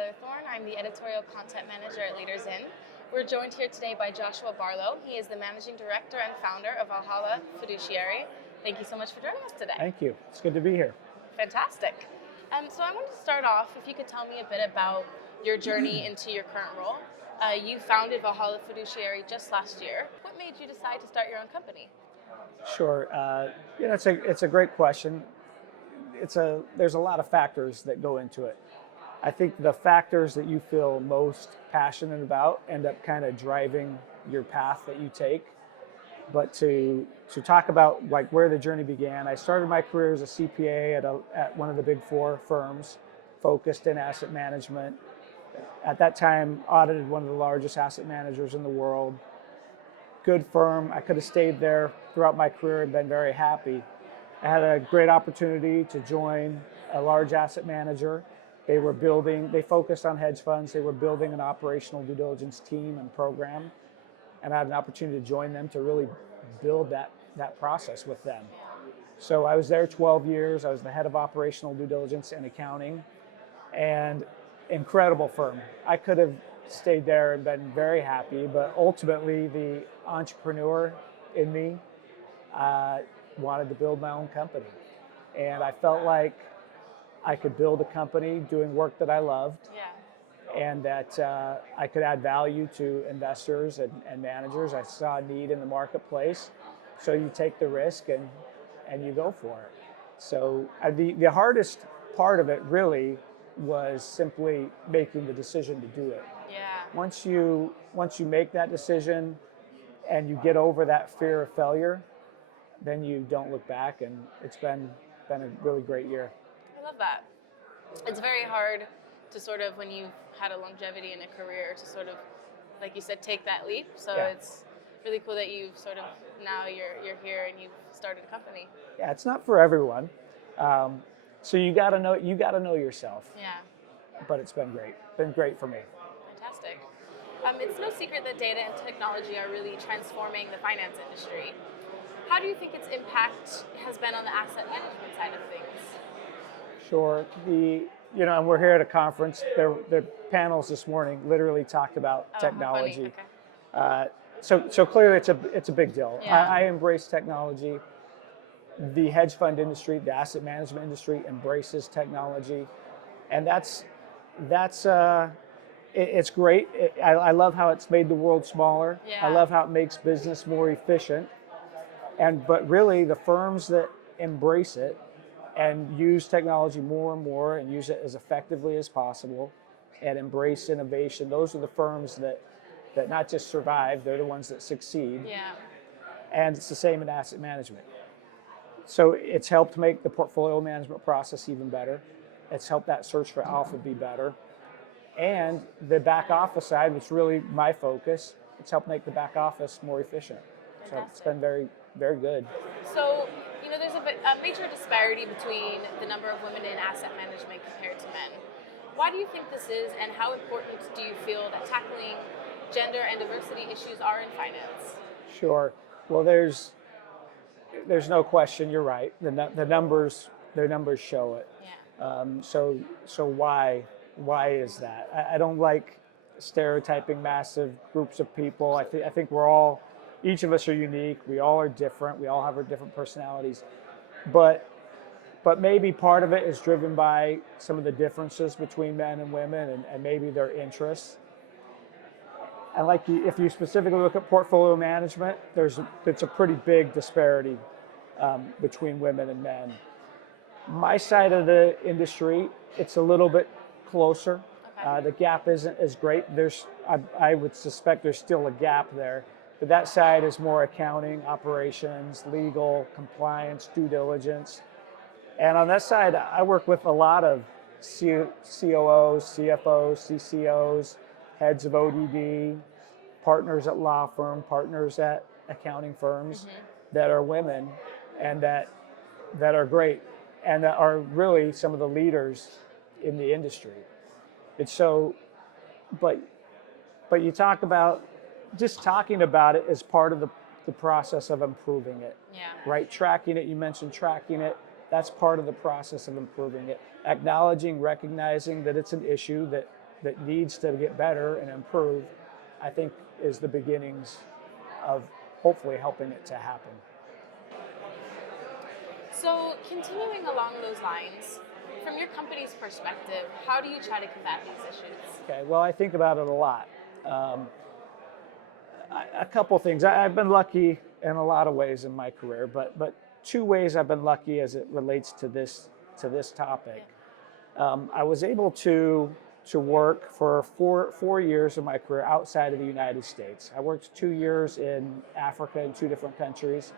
Thorne. I'm the Editorial Content Manager at Leaders In. We're joined here today by Josh Barlow. He is the Managing Director and Founder of Valhalla Fiduciary. Thank you so much for joining us today. Thank you. It's good to be here. Fantastic. So I wanted to start off, if you could tell me a bit about your journey into your current role. You founded Valhalla Fiduciary just last year. What made you decide to start your own company? Sure. It's a great question. There's a lot of factors that go into it. I think the factors that you feel most passionate about end up kind of driving your path that you take. But to talk about like where the journey began, I started my career as a CPA at one of the big four firms, focused in asset management. At that time, audited one of the largest asset managers in the world. Good firm. I could have stayed there throughout my career and been very happy. I had a great opportunity to join a large asset manager. They focused on hedge funds. They were building an operational due diligence team and program. And I had an opportunity to join them to really build that process with them. So I was there 12 years. I was the head of operational due diligence and accounting. And incredible firm. I could have stayed there and been very happy, but ultimately the entrepreneur in me wanted to build my own company. And I felt like I could build a company doing work that I loved. And that I could add value to investors and managers. I saw a need in the marketplace. So you take the risk and you go for it. So the hardest part of it really was simply making the decision to do it. Yeah. Once you make that decision and you get over that fear of failure, then you don't look back, and it's been a really great year. I love that. It's very hard to sort of, when you've had a longevity in a career, to sort of, like you said, take that leap. So Yeah. It's really cool that you've sort of, now you're here and you've started a company. Yeah, it's not for everyone. So you got to know yourself. Yeah. But it's been great. Been great for me. Fantastic. It's no secret that data and technology are really transforming the finance industry. How do you think its impact has been on the asset management side of things? Sure. And we're here at a conference. The panels this morning literally talked about technology. Okay. So clearly it's a big deal. Yeah. I embrace technology. The hedge fund industry, the asset management industry embraces technology, and it's great. I love how it's made the world smaller. Yeah. I love how it makes business more efficient. But really, the firms that embrace it and use technology more and more and use it as effectively as possible and embrace innovation, those are the firms that not just survive, they're the ones that succeed. Yeah. And it's the same in asset management. So it's helped make the portfolio management process even better. It's helped that search for alpha be better. And the back office side, which is really my focus, it's helped make the back office more efficient. Fantastic. So it's been very, very good. So, there's a major disparity between the number of women in asset management compared to men. Why do you think this is, and how important do you feel that tackling gender and diversity issues are in finance? Sure. Well, there's no question. You're right. The numbers show it. Yeah. So why is that? I don't like stereotyping massive groups of people. I think each of us are unique. We all are different. We all have our different personalities. But maybe part of it is driven by some of the differences between men and women and maybe their interests. And if you specifically look at portfolio management, it's a pretty big disparity between women and men. My side of the industry, it's a little bit closer. Okay. The gap isn't as great. I would suspect there's still a gap there. But that side is more accounting, operations, legal, compliance, due diligence. And on that side, I work with a lot of COOs, CFOs, CCOs, heads of ODD, partners at law firm, partners at accounting firms that are women and that are great and that are really some of the leaders in the industry. It's so, but you talk about, just talking about it is part of the process of improving it. Yeah. Right? Tracking it, you mentioned tracking it. That's part of the process of improving it. Acknowledging, recognizing that it's an issue that needs to get better and improve, I think is the beginnings of hopefully helping it to happen. So, continuing along those lines, from your company's perspective, how do you try to combat these issues? Okay, well, I think about it a lot. A couple things. I've been lucky in a lot of ways in my career, but two ways I've been lucky as it relates to this topic. I was able to work for four years of my career outside of the United States. I worked 2 years in Africa in 2 different countries,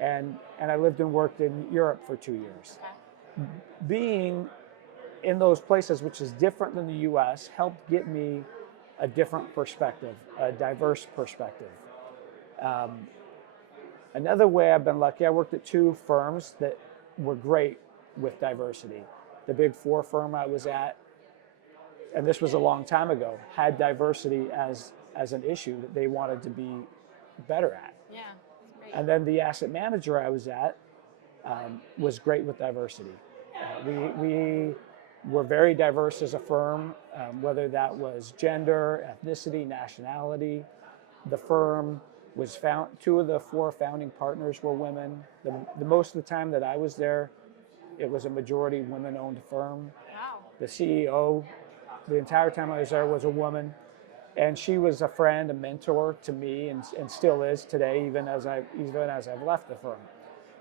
and I lived and worked in Europe for 2 years. Okay. Being in those places, which is different than the U.S., helped get me a different perspective, a diverse perspective. Another way I've been lucky, I worked at 2 firms that were great with diversity. The Big Four firm I was at, and this was a long time ago, had diversity as an issue that they wanted to be better at. Yeah, that's great. And then the asset manager I was at was great with diversity. We were very diverse as a firm, whether that was gender, ethnicity, nationality. The firm was 2 of the 4 founding partners were women. The most of the time that I was there, it was a majority women-owned firm. Wow. The CEO, the entire time I was there, was a woman, and she was a friend, a mentor to me, and still is today, even as I've left the firm.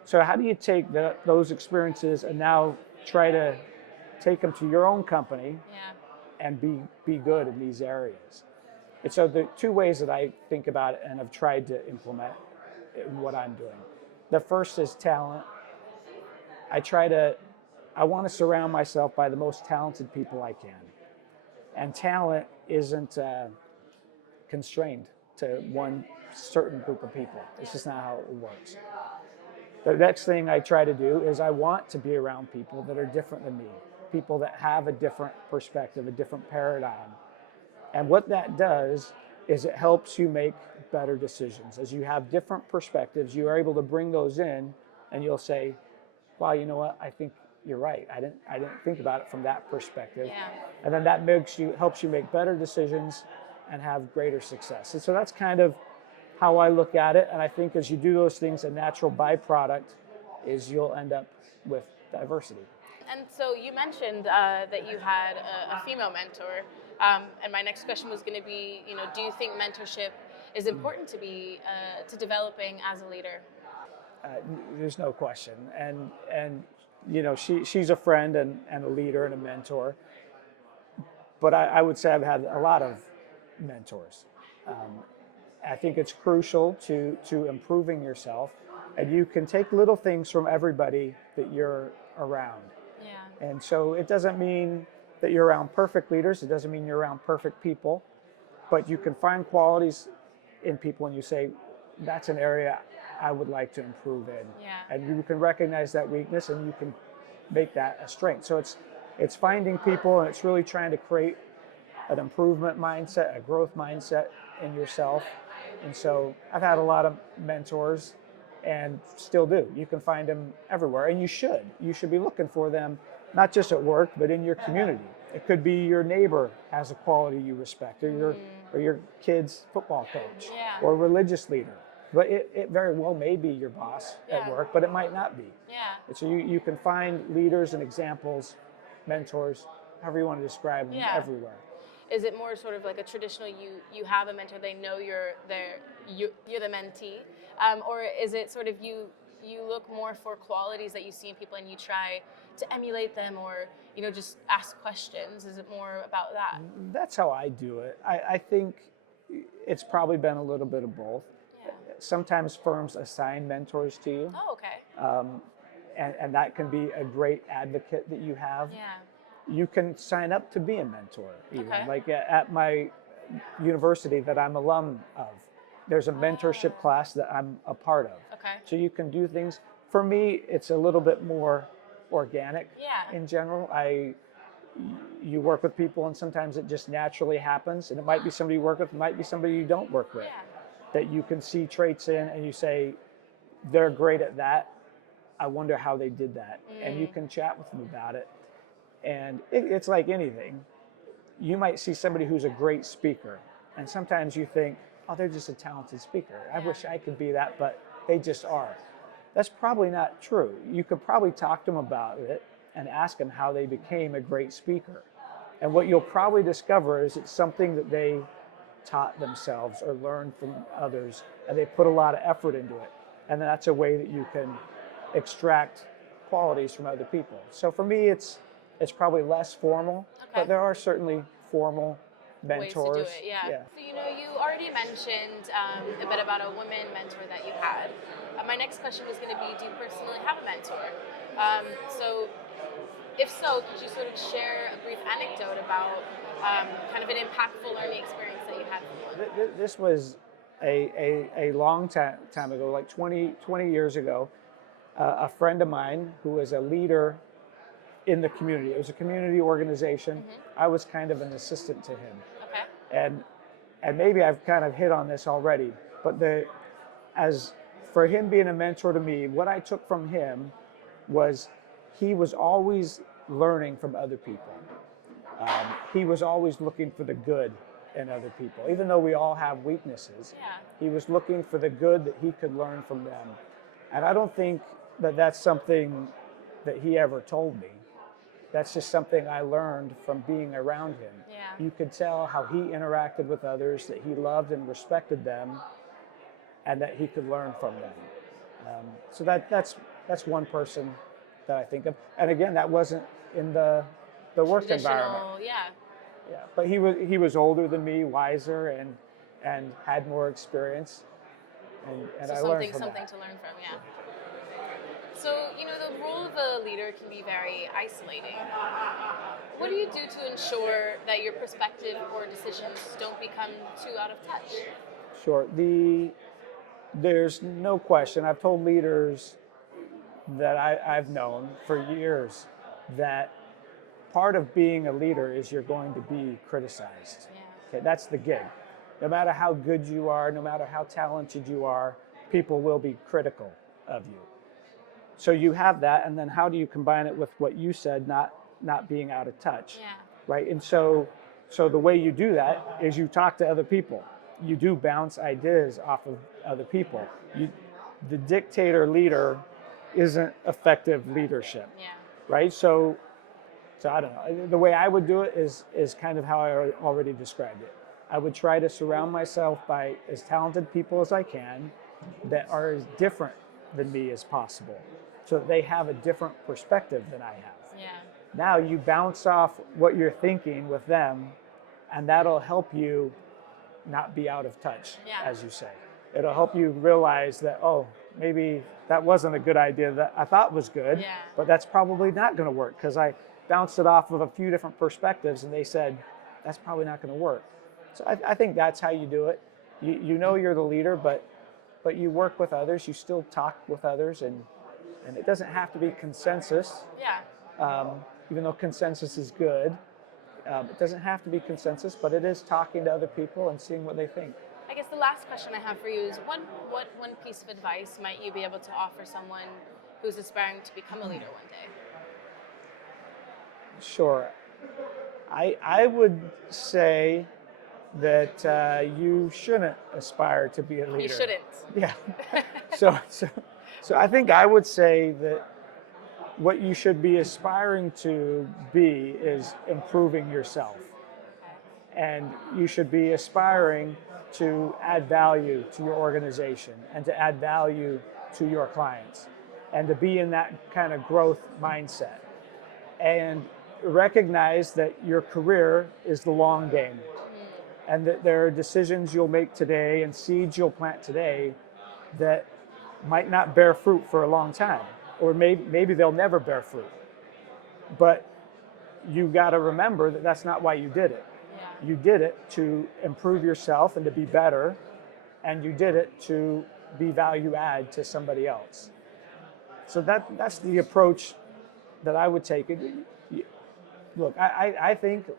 So how do you take those experiences and now try to take them to your own company and be good in these areas? And so the 2 ways that I think about it and have tried to implement in what I'm doing. The first is talent. I want to surround myself by the most talented people I can. And talent isn't constrained to one certain group of people. It's just not how it works. The next thing I try to do is I want to be around people that are different than me, people that have a different perspective, a different paradigm. And what that does is it helps you make better decisions. As you have different perspectives, you are able to bring those in, and you'll say, wow, you know what, I think you're right. I didn't think about it from that perspective. Yeah. And then that helps you make better decisions and have greater success. And so that's kind of how I look at it. And I think as you do those things, a natural byproduct is you'll end up with diversity. And so you mentioned that you had a female mentor. And my next question was going to be, do you think mentorship is important to developing as a leader? There's no question. And she's a friend and a leader and a mentor. But I would say I've had a lot of mentors. I think it's crucial to improving yourself, and you can take little things from everybody that you're around. Yeah. And so it doesn't mean that you're around perfect leaders. It doesn't mean you're around perfect people, but you can find qualities in people and you say, that's an area I would like to improve in. Yeah. And you can recognize that weakness and you can make that a strength. So it's finding people, and it's really trying to create an improvement mindset, a growth mindset in yourself. And so I've had a lot of mentors and still do. You can find them everywhere, and you should. You should be looking for them, not just at work, but in your community. It could be your neighbor has a quality you respect, or your kid's football coach, or religious leader. But it very well may be your boss at work, but it might not be. Yeah. And so you can find leaders and examples, mentors, however you want to describe them, everywhere. Is it more sort of like a traditional you have a mentor, they know you're the mentee, or is it sort of you look more for qualities that you see in people and you try to emulate them, or just ask questions? Is it more about that? That's how I do it. I think it's probably been a little bit of both. Yeah. Sometimes firms assign mentors to you. Oh, okay. And that can be a great advocate that you have. Yeah. You can sign up to be a mentor, even. Okay. Like at my university that I'm alum of, there's a mentorship class that I'm a part of. Okay. So you can do things. For me, it's a little bit more organic in general. You work with people, and sometimes it just naturally happens. And it might be somebody you work with, it might be somebody you don't work with, that you can see traits in, and you say, they're great at that. I wonder how they did that. And you can chat with them about it. And it's like anything. you might see somebody who's a great speaker, and sometimes you think, oh, they're just a talented speaker. I wish I could be that, but they just are. That's probably not true. You could probably talk to them about it and ask them how they became a great speaker. And what you'll probably discover is it's something that they taught themselves or learned from others, and they put a lot of effort into it. And that's a way that you can extract qualities from other people. So for me, it's probably less formal, but there are certainly formal mentors. Ways to do it, yeah. So, you already mentioned a bit about a woman mentor that you had. My next question was going to be, do you personally have a mentor? So if so, could you sort of share a brief anecdote about kind of an impactful learning experience that you had from one? This was a long time ago, like 20 years ago. A friend of mine who was a leader in the community. It was a community organization. I was kind of an assistant to him. Okay. And maybe I've kind of hit on this already, but as for him being a mentor to me, what I took from him was he was always learning from other people. He was always looking for the good in other people. Even though we all have weaknesses, he was looking for the good that he could learn from them. And I don't think that that's something that he ever told me. That's just something I learned from being around him. Yeah. You could tell how he interacted with others, that he loved and respected them, and that he could learn from them. So that's one person that I think of. And again, that wasn't in the work environment. Yeah. But he was older than me, wiser, and had more experience. And so I learned from something that. to learn from, yeah. So, the role of a leader can be very isolating. What do you do to ensure that your perspective or decisions don't become too out of touch? Sure. There's no question. I've told leaders that I've known for years that part of being a leader is you're going to be criticized. Yeah. Okay, that's the gig. No matter how good you are, no matter how talented you are, people will be critical of you. So you have that, and then how do you combine it with what you said, not being out of touch? Yeah. Right? And so the way you do that is you talk to other people. You do bounce ideas off of other people. The dictator leader isn't effective leadership. Yeah. Right? So I don't know. The way I would do it is kind of how I already described it. I would try to surround myself by as talented people as I can that are as different than me as possible, so that they have a different perspective than I have. Yeah. Now you bounce off what you're thinking with them, and that'll help you not be out of touch, as you say. It'll help you realize that, oh, maybe that wasn't a good idea that I thought was good, but that's probably not going to work because I bounced it off of a few different perspectives and they said, that's probably not going to work. So I think that's how you do it. You know you're the leader, but you work with others, you still talk with others, and it doesn't have to be consensus. Yeah. Even though consensus is good, it doesn't have to be consensus, but it is talking to other people and seeing what they think. I guess the last question I have for you is what one piece of advice might you be able to offer someone who's aspiring to become a leader one day? Sure. I would say that you shouldn't aspire to be a leader. You shouldn't. Yeah. So I think I would say that what you should be aspiring to be is improving yourself. Okay. And you should be aspiring to add value to your organization and to add value to your clients and to be in that kind of growth mindset. And recognize that your career is the long game and that there are decisions you'll make today and seeds you'll plant today that might not bear fruit for a long time, or maybe they'll never bear fruit. But you got to remember that that's not why you did it. Yeah. You did it to improve yourself and to be better, and you did it to be value add to somebody else. So that's the approach that I would take. Look, I think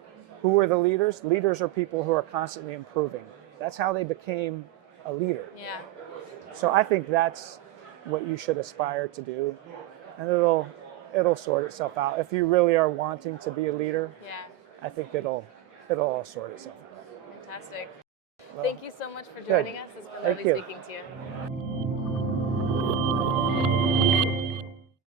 who are the leaders? Leaders are people who are constantly improving. That's how they became a leader. Yeah. So I think that's what you should aspire to do, and it'll sort itself out. If you really are wanting to be a leader, Yeah. I think it'll it'll all sort itself out. Fantastic. Well, Thank you so much for joining us. It's been Thank lovely you. speaking to you.